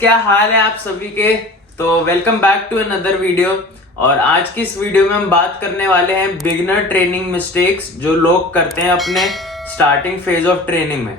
क्या हाल है आप सभी के। तो welcome back to another video. और आज की इस वीडियो में हम बात करने वाले हैं बिगिनर ट्रेनिंग मिस्टेक्स जो लोग करते हैं अपने स्टार्टिंग फेज ऑफ ट्रेनिंग में।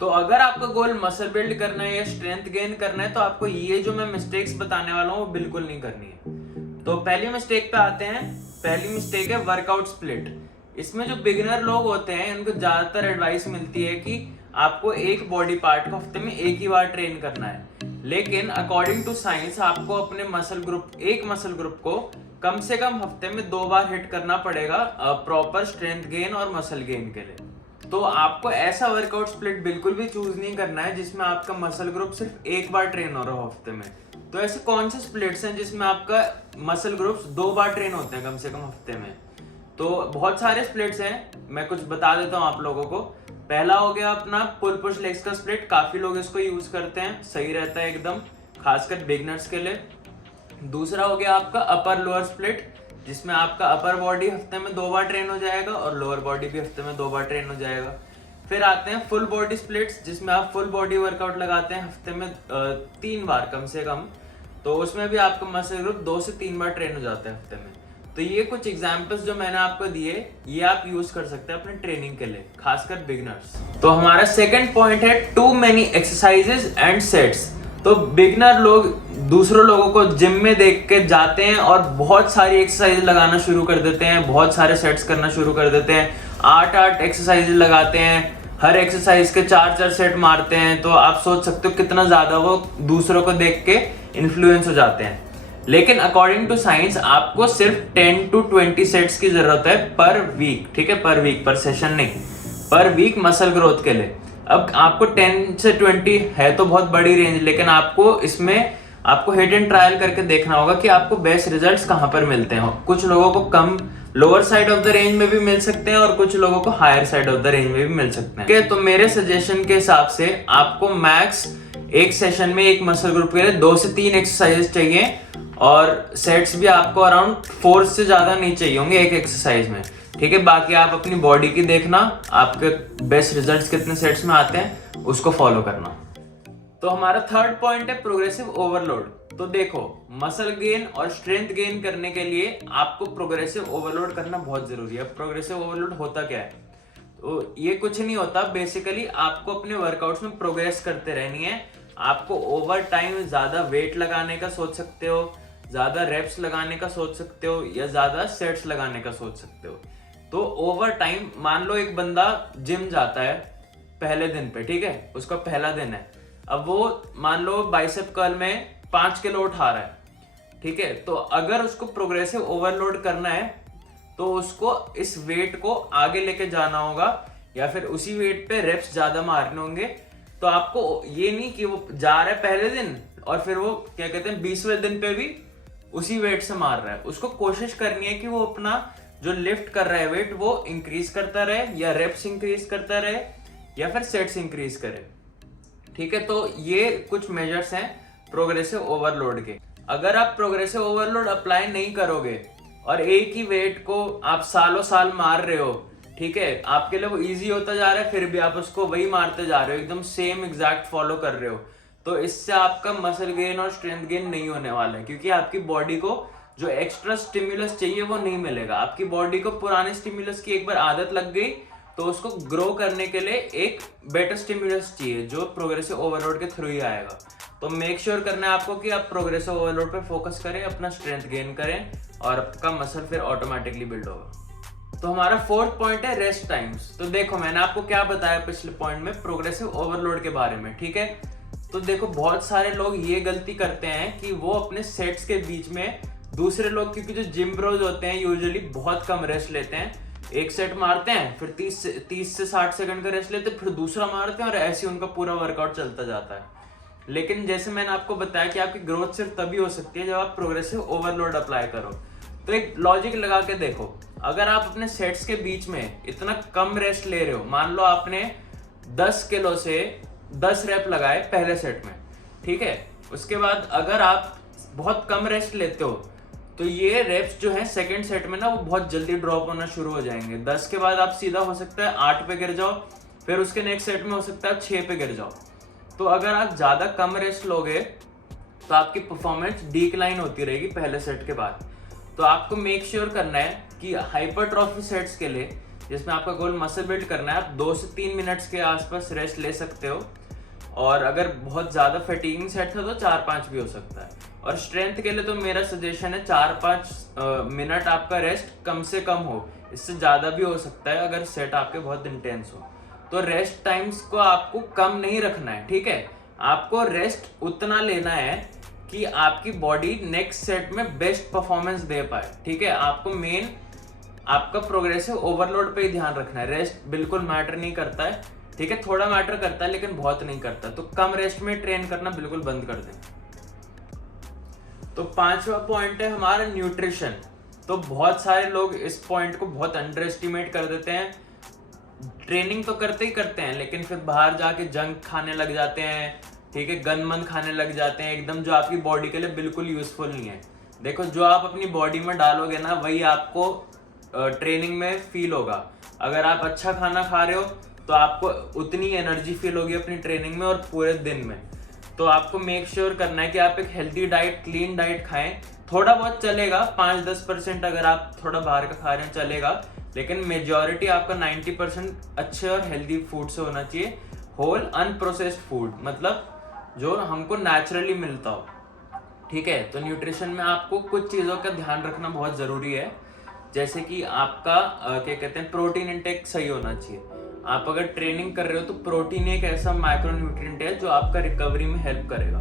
तो अगर आपका गोल मसल बिल्ड करना है या स्ट्रेंथ गेन करना है तो आपको ये जो मैं मिस्टेक्स बताने वाला हूँ वो बिल्कुल नहीं करनी है। तो पहली मिस्टेक पे आते हैं। पहली मिस्टेक है वर्कआउट स्प्लिट। इसमें जो बिगिनर लोग होते हैं उनको ज्यादातर एडवाइस मिलती है कि आपको एक बॉडी पार्ट को हफ्ते में एक ही बार ट्रेन करना है, लेकिन अकॉर्डिंग टू साइंस आपको अपने एक मसल ग्रुप को कम से कम हफ्ते में 2 बार हिट करना पड़ेगा प्रॉपर स्ट्रेंथ गेन और मसल गेन के लिए। तो आपको ऐसा वर्कआउट स्प्लिट बिल्कुल भी चूज नहीं करना है जिसमें आपका मसल ग्रुप सिर्फ एक बार ट्रेन हो रहा हो हफ्ते में। तो ऐसे कौन से स्प्लिट्स हैं जिसमें आपका मसल ग्रुप्स 2 बार ट्रेन होते हैं कम से कम हफ्ते में? तो बहुत सारे स्प्लिट्स हैं, मैं कुछ बता देता हूँ आप लोगों को। पहला हो गया अपना पुल पुश लेग्स का स्प्लिट। काफी लोग इसको यूज करते हैं, सही रहता है एकदम, खासकर बिगनर्स के लिए। दूसरा हो गया आपका अपर लोअर स्प्लिट, जिसमें आपका अपर बॉडी हफ्ते में 2 बार ट्रेन हो जाएगा और लोअर बॉडी भी हफ्ते में 2 बार ट्रेन हो जाएगा। फिर आते हैं फुल बॉडी स्प्लिट्स, जिसमें आप फुल बॉडी वर्कआउट लगाते हैं हफ्ते में 3 बार कम से कम। तो उसमें भी आपका मसल ग्रुप 2 से 3 बार ट्रेन हो जाता है हफ्ते में। तो ये कुछ एग्जांपल्स जो मैंने आपको दिए ये आप यूज कर सकते हैं अपने ट्रेनिंग के लिए, खासकर बिगनर्स। तो हमारा सेकंड पॉइंट है too many exercises and sets. तो बिगनर लोग दूसरों लोगों को जिम में देख के जाते हैं और बहुत सारी एक्सरसाइज लगाना शुरू कर देते हैं, बहुत सारे सेट्स करना शुरू कर देते हैं, 8 एक्सरसाइज लगाते हैं, हर एक्सरसाइज के 4 सेट मारते हैं। तो आप सोच सकते हो कितना ज्यादा वो दूसरों को देख के इन्फ्लुएंस हो जाते हैं। लेकिन अकॉर्डिंग टू साइंस आपको सिर्फ 10 to 20 सेट्स की जरूरत है पर वीक, ठीक है, पर वीक, पर सेशन नहीं, पर वीक मसल ग्रोथ के लिए। अब आपको 10 से 20 है तो बहुत बड़ी रेंज, लेकिन आपको हिट एंड ट्रायल करके देखना होगा कि आपको बेस्ट रिजल्ट्स कहां पर मिलते हैं। कुछ लोगों को कम lower side of the range में भी मिल सकते हैं और कुछ लोगों को higher side of the range में भी मिल सकते हैं। तो मेरे सजेशन के हिसाब से आपको मैक्स एक सेशन में एक मसल ग्रुप के लिए 2 से 3 एक्सरसाइजेस चाहिए और सेट्स भी आपको अराउंड 4 से ज्यादा नहीं चाहिए होंगे एक एक्सरसाइज में, ठीक है। बाकी आप अपनी बॉडी की देखना, आपके बेस्ट रिजल्ट्स कितने सेट्स में आते हैं उसको फॉलो करना। तो हमारा थर्ड पॉइंट है प्रोग्रेसिव ओवरलोड। तो देखो, मसल गेन और स्ट्रेंथ गेन करने के लिए आपको प्रोग्रेसिव ओवरलोड करना बहुत जरूरी है। प्रोग्रेसिव ओवरलोड होता क्या है? तो ये कुछ नहीं होता, बेसिकली आपको अपने वर्कआउट्स में प्रोग्रेस करते रहनी है। आपको ओवर टाइम ज्यादा वेट लगाने का सोच सकते हो, ज्यादा रेप्स लगाने का सोच सकते हो या ज्यादा सेट्स लगाने का सोच सकते हो। तो ओवर टाइम, मान लो एक बंदा जिम जाता है पहले दिन पे, ठीक है, उसका पहला दिन है। अब वो मान लो बाइसेप कर्ल में 5 किलो उठा रहा है, ठीक है। तो अगर उसको प्रोग्रेसिव ओवरलोड करना है तो उसको इस वेट को आगे लेके जाना होगा या फिर उसी वेट पे रेप्स ज्यादा मारने होंगे। तो आपको ये नहीं कि वो जा रहा है पहले दिन और फिर वो क्या कहते हैं 20वें दिन पे भी उसी वेट से मार रहा है। उसको कोशिश करनी है कि वो अपना जो लिफ्ट कर रहा है वेट वो इंक्रीज करता रहे या रेप्स इंक्रीज करता रहे या फिर सेट्स इंक्रीज करे, ठीक है। तो ये कुछ मेजर्स हैं प्रोग्रेसिव ओवरलोड के। अगर आप प्रोग्रेसिव ओवरलोड अप्लाई नहीं करोगे और एक ही वेट को आप सालों साल मार रहे हो, ठीक है, आपके लिए वो इजी होता जा रहा है, फिर भी आप उसको वही मारते जा रहे हो, एकदम सेम एग्जैक्ट फॉलो कर रहे हो, तो इससे आपका मसल गेन और स्ट्रेंथ गेन नहीं होने वाला है। क्योंकि आपकी बॉडी को जो एक्स्ट्रा स्टिमुलस चाहिए वो नहीं मिलेगा। आपकी बॉडी को पुराने स्टिमुलस की एक बार आदत लग गई तो उसको ग्रो करने के लिए एक बेटर स्टिमुलस चाहिए जो प्रोग्रेसिव ओवरलोड के थ्रू ही आएगा। तो मेक श्योर करना है आपको कि आप प्रोग्रेसिव ओवरलोड पे फोकस करें, अपना स्ट्रेंथ गेन करें और आपका मसल फिर ऑटोमेटिकली बिल्ड होगा। तो हमारा फोर्थ पॉइंट है रेस्ट टाइम्स। तो देखो, मैंने आपको क्या बताया पिछले पॉइंट में प्रोग्रेसिव ओवरलोड के बारे में, ठीक है। तो देखो, बहुत सारे लोग ये गलती करते हैं कि वो अपने सेट्स के बीच में दूसरे लोग, क्योंकि जो जिम ब्रोज होते हैं यूजुअली बहुत कम रेस्ट लेते हैं, एक सेट मारते हैं फिर 30 से 60 सेकंड का रेस्ट लेते हैं, फिर दूसरा मारते हैं और ऐसे उनका पूरा वर्कआउट चलता जाता है। लेकिन जैसे मैंने आपको बताया कि आपकी ग्रोथ सिर्फ तभी हो सकती है जब आप प्रोग्रेसिव ओवरलोड अप्लाई करो। तो एक लॉजिक लगा के देखो, अगर आप अपने सेट्स के बीच में इतना कम रेस्ट ले रहे हो, मान लो आपने 10 किलो से 10 रेप लगाए पहले सेट में, ठीक है, उसके बाद अगर आप बहुत कम रेस्ट लेते हो तो ये रेप्स जो है सेकंड सेट में ना वो बहुत जल्दी ड्रॉप होना शुरू हो जाएंगे। 10 के बाद आप सीधा हो सकता है 8 पे गिर जाओ, फिर उसके नेक्स्ट सेट में हो सकता है 6 पे गिर जाओ। तो अगर आप ज़्यादा कम रेस्ट लोगे तो आपकी परफॉर्मेंस डिक्लाइन होती रहेगी पहले सेट के बाद। तो आपको मेक श्योर करना है कि हाइपरट्रॉफी सेट्स के लिए, जिसमें आपका गोल मसल बिल्ड करना है, आप 2 से 3 मिनट्स के आसपास रेस्ट ले सकते हो। और अगर बहुत ज़्यादा फैटिगिंग सेट है तो 4-5 भी हो सकता है। और स्ट्रेंथ के लिए तो मेरा सजेशन है 4-5 मिनट आपका रेस्ट कम से कम हो, इससे ज़्यादा भी हो सकता है अगर सेट आपके बहुत इंटेंस हो। तो रेस्ट टाइम्स को आपको कम नहीं रखना है, ठीक है। आपको रेस्ट उतना लेना है कि आपकी बॉडी नेक्स्ट सेट में बेस्ट परफॉर्मेंस दे पाए, ठीक है। आपको मेन आपका प्रोग्रेसिव ओवरलोड पे ही ध्यान रखना है। रेस्ट बिल्कुल मैटर नहीं करता है, ठीक है, थोड़ा मैटर करता है लेकिन बहुत नहीं करता। तो कम रेस्ट में ट्रेन करना बिल्कुल बंद कर दें। तो 5वां पॉइंट है हमारा न्यूट्रिशन। तो बहुत सारे लोग इस पॉइंट को बहुत अंडर एस्टिमेट कर देते हैं। ट्रेनिंग तो करते ही करते हैं लेकिन फिर बाहर जाके जंक खाने लग जाते हैं, ठीक है, गन खाने लग जाते हैं एकदम, जो आपकी बॉडी के लिए बिल्कुल यूजफुल नहीं है। देखो, जो आप अपनी बॉडी में डालोगे ना वही आपको ट्रेनिंग में फील होगा। अगर आप अच्छा खाना खा रहे हो तो आपको उतनी एनर्जी फील होगी अपनी ट्रेनिंग में और पूरे दिन में। तो आपको मेक श्योर करना है कि आप एक हेल्दी डाइट, क्लीन डाइट खाएं। थोड़ा बहुत चलेगा, 5-10% अगर आप थोड़ा बाहर का खा रहे हैं चलेगा, लेकिन मेजॉरिटी आपका 90% अच्छे और हेल्दी फूड से होना चाहिए। होल अनप्रोसेस्ड फूड, मतलब जो हमको नेचुरली मिलता हो, ठीक है। तो न्यूट्रिशन में आपको कुछ चीज़ों का ध्यान रखना बहुत ज़रूरी है, जैसे कि आपका क्या कहते हैं, प्रोटीन इंटेक सही होना चाहिए। आप अगर ट्रेनिंग कर रहे हो तो प्रोटीन एक ऐसा माइक्रो न्यूट्रिएंट है जो आपका रिकवरी में हेल्प करेगा,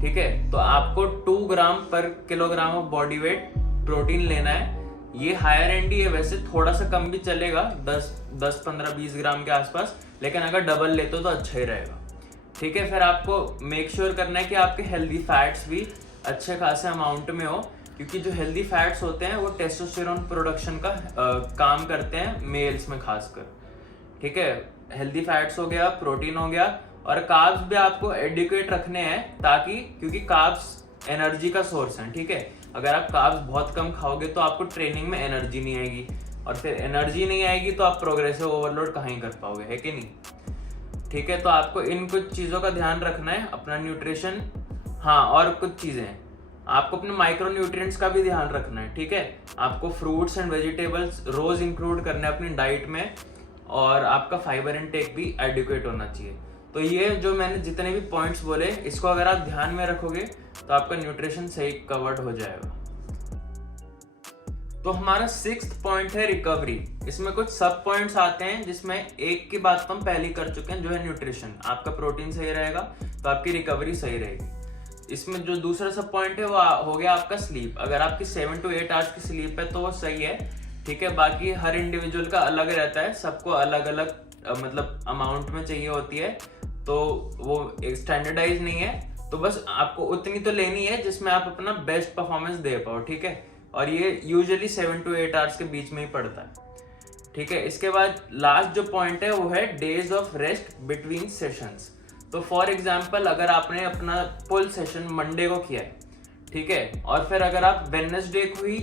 ठीक है। तो आपको 2 ग्राम पर kilogram of body weight protein लेना है। ये हायर एंड ही है, वैसे थोड़ा सा कम भी चलेगा, 10, 15, 20 ग्राम के आसपास, लेकिन अगर डबल लेते हो तो अच्छा ही रहेगा, ठीक है। फिर आपको मेक श्योर करना है कि आपके हेल्दी फैट्स भी अच्छे खासे अमाउंट में हो, क्योंकि जो हेल्दी फैट्स होते हैं वो टेस्टोस्टेरोन प्रोडक्शन का काम करते हैं मेल्स में खासकर, ठीक है। हेल्दी फैट्स हो गया, प्रोटीन हो गया, और कार्ब्स भी आपको एडिक्वेट रखने हैं, ताकि क्योंकि कार्ब्स एनर्जी का सोर्स है, ठीक है। अगर आप कार्ब्स बहुत कम खाओगे तो आपको ट्रेनिंग में एनर्जी नहीं आएगी, और फिर एनर्जी नहीं आएगी तो आप प्रोग्रेसिव ओवरलोड कहाँ ही कर पाओगे, है कि नहीं, ठीक है। तो आपको इन कुछ चीज़ों का ध्यान रखना है, अपना न्यूट्रिशन। हाँ, और कुछ चीज़ें आपको अपने माइक्रो न्यूट्रिएंट्स का भी ध्यान रखना है, ठीक है। आपको फ्रूट्स एंड वेजिटेबल्स रोज इंक्लूड करना है अपनी डाइट में, और आपका फाइबर इनटेक भी एडिक्वेट होना चाहिए। तो ये जो मैंने जितने भी पॉइंट्स बोले, इसको अगर आप ध्यान में रखोगे तो आपका न्यूट्रिशन सही कवर्ड हो जाएगा। तो हमारा 6th पॉइंट है रिकवरी। इसमें कुछ सब पॉइंट्स आते हैं, जिसमें एक की बात तो हम पहले ही कर चुके हैं, जो है न्यूट्रिशन। आपका प्रोटीन सही रहेगा तो आपकी रिकवरी सही रहेगी। इसमें जो दूसरा सब पॉइंट है वो हो गया आपका स्लीप। अगर आपकी 7 to 8 आवर्स की स्लीप है तो वो सही है, ठीक है। बाकी हर इंडिविजुअल का अलग रहता है, सबको अलग अलग मतलब अमाउंट में चाहिए होती है, तो वो एक स्टैंडर्डाइज नहीं है। तो बस आपको उतनी तो लेनी है जिसमें आप अपना बेस्ट परफॉर्मेंस दे पाओ, ठीक है। और ये यूजुअली 7 to 8 आवर्स के बीच में ही पड़ता है, ठीक है। इसके बाद लास्ट जो पॉइंट है वो है days of rest between sessions. तो फॉर एग्जाम्पल, अगर आपने अपना पुल सेशन मंडे को किया है, ठीक है, और फिर अगर आप वेडनेसडे को ही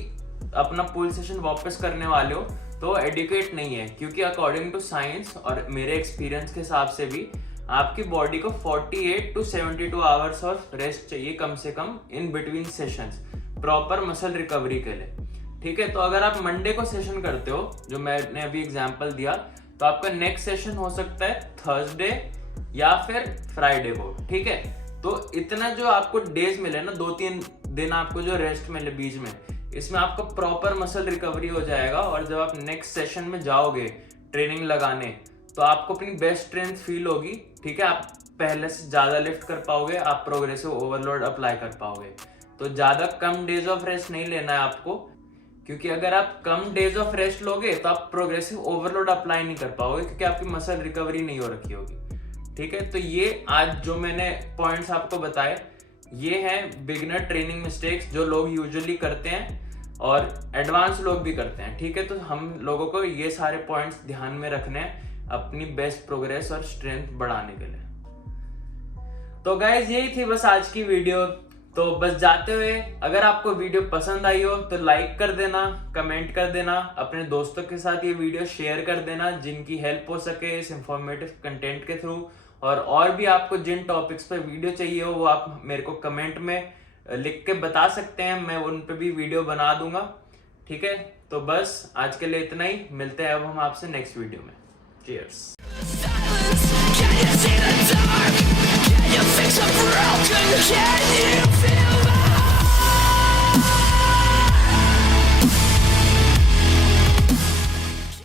अपना पुल सेशन वापस करने वाले हो तो एडिक्वेट नहीं है, क्योंकि अकॉर्डिंग टू साइंस और मेरे एक्सपीरियंस के हिसाब से भी आपकी बॉडी को 48 to 72 आवर्स ऑफ रेस्ट चाहिए कम से कम in between sessions, proper muscle recovery के लिए, ठीक है। तो अगर आप मंडे को सेशन करते हो, जो मैंने अभी एग्जांपल दिया, तो आपका नेक्स्ट सेशन हो सकता है थर्सडे या फिर फ्राइडे को, ठीक है। तो इतना जो आपको डेज मिले ना, 2-3 दिन आपको जो रेस्ट मिले बीच में, इसमें आपका प्रॉपर मसल रिकवरी हो जाएगा। और जब आप नेक्स्ट सेशन में जाओगे ट्रेनिंग लगाने, तो आपको अपनी बेस्ट स्ट्रेंथ फील होगी, ठीक है। आप पहले से ज़्यादा लिफ्ट कर पाओगे, आप प्रोग्रेसिव ओवरलोड अप्लाई कर पाओगे। तो ज़्यादा कम डेज ऑफ रेस्ट नहीं लेना है आपको, क्योंकि अगर आप कम डेज ऑफ रेस्ट लोगे तो आप प्रोग्रेसिव ओवरलोड अप्लाई नहीं कर पाओगे, क्योंकि आपकी मसल रिकवरी नहीं हो रखी होगी, ठीक है। तो ये आज जो मैंने पॉइंट्स आपको बताए, ये है बिगिनर ट्रेनिंग मिस्टेक्स जो लोग यूजुअली करते हैं और एडवांस लोग भी करते हैं, ठीक है। तो हम लोगों को ये सारे पॉइंट्स ध्यान में रखने हैं अपनी बेस्ट प्रोग्रेस और स्ट्रेंथ बढ़ाने के लिए। तो गाइज, यही थी बस आज की वीडियो। तो बस जाते हुए, अगर आपको वीडियो पसंद आई हो तो लाइक कर देना, कमेंट कर देना, अपने दोस्तों के साथ ये वीडियो शेयर कर देना जिनकी हेल्प हो सके इस इंफॉर्मेटिव कंटेंट के थ्रू। और भी आपको जिन टॉपिक्स पे वीडियो चाहिए हो वो आप मेरे को कमेंट में लिख के बता सकते हैं, मैं उन पे भी वीडियो बना दूंगा। ठीक है, तो बस आज के लिए इतना ही, मिलते हैं अब हम आपसे नेक्स्ट वीडियो में। चीयर्स।